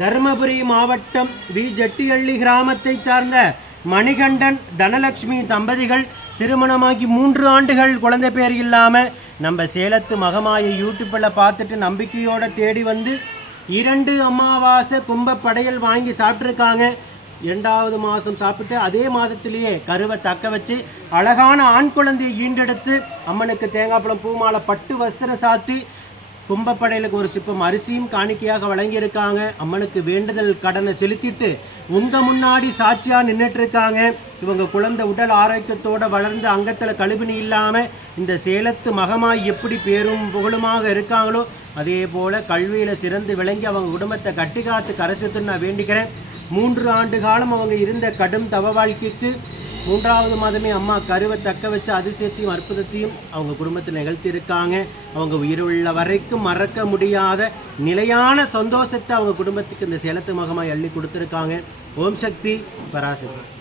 தருமபுரி மாவட்டம் வி ஜெட்டியள்ளி கிராமத்தை சார்ந்த மணிகண்டன் தனலட்சுமி தம்பதிகள் திருமணமாகி 3 ஆண்டுகள் குழந்தை பேர் இல்லாமல் நம்ம சேலத்து மகமாயை யூடியூப்பில் பார்த்துட்டு நம்பிக்கையோடு தேடி வந்து 2 அமாவாசை கும்ப படையல் வாங்கி சாப்பிட்ருக்காங்க. 2வது மாதம் சாப்பிட்டு அதே மாதத்திலேயே கருவை தக்க வச்சு அழகான ஆண் குழந்தையை ஈண்டெடுத்து அம்மனுக்கு தேங்காய் பழம் பூமாலை பட்டு வஸ்திரம் சாத்தி கும்பப்படையிலுக்கு ஒரு சிப்பம் அரிசியும் காணிக்கையாக வழங்கியிருக்காங்க. அம்மனுக்கு வேண்டுதல் கடனை செலுத்திட்டு உங்கள் முன்னாடி சாட்சியாக நின்றுட்டு இருக்காங்க. இவங்க குழந்தை உடல் ஆரோக்கியத்தோடு வளர்ந்து அங்கத்தில் கழுவினி இல்லாமல் இந்த சேலத்து மகமாய் எப்படி பேரும் புகழுமாக இருக்காங்களோ அதே போல் கல்வியில் சிறந்து விளங்கி அவங்க குடும்பத்தை கட்டி காத்து கரைசத்துன்னு நான் வேண்டிக்கிறேன். 3 ஆண்டு காலம் அவங்க இருந்த கடும் தவ வாழ்க்கைக்கு 3வது மாதமே அம்மா கருவை தக்க வச்ச அதிசயத்தையும் அற்புதத்தையும் அவங்க குடும்பத்தில் நிகழ்த்தியிருக்காங்க. அவங்க உயிருள்ள வரைக்கும் மறக்க முடியாத நிலையான சந்தோஷத்தை அவங்க குடும்பத்துக்கு இந்த சேலத்து மகமாய் அள்ளி கொடுத்துருக்காங்க. ஓம் சக்தி பராசக்தி.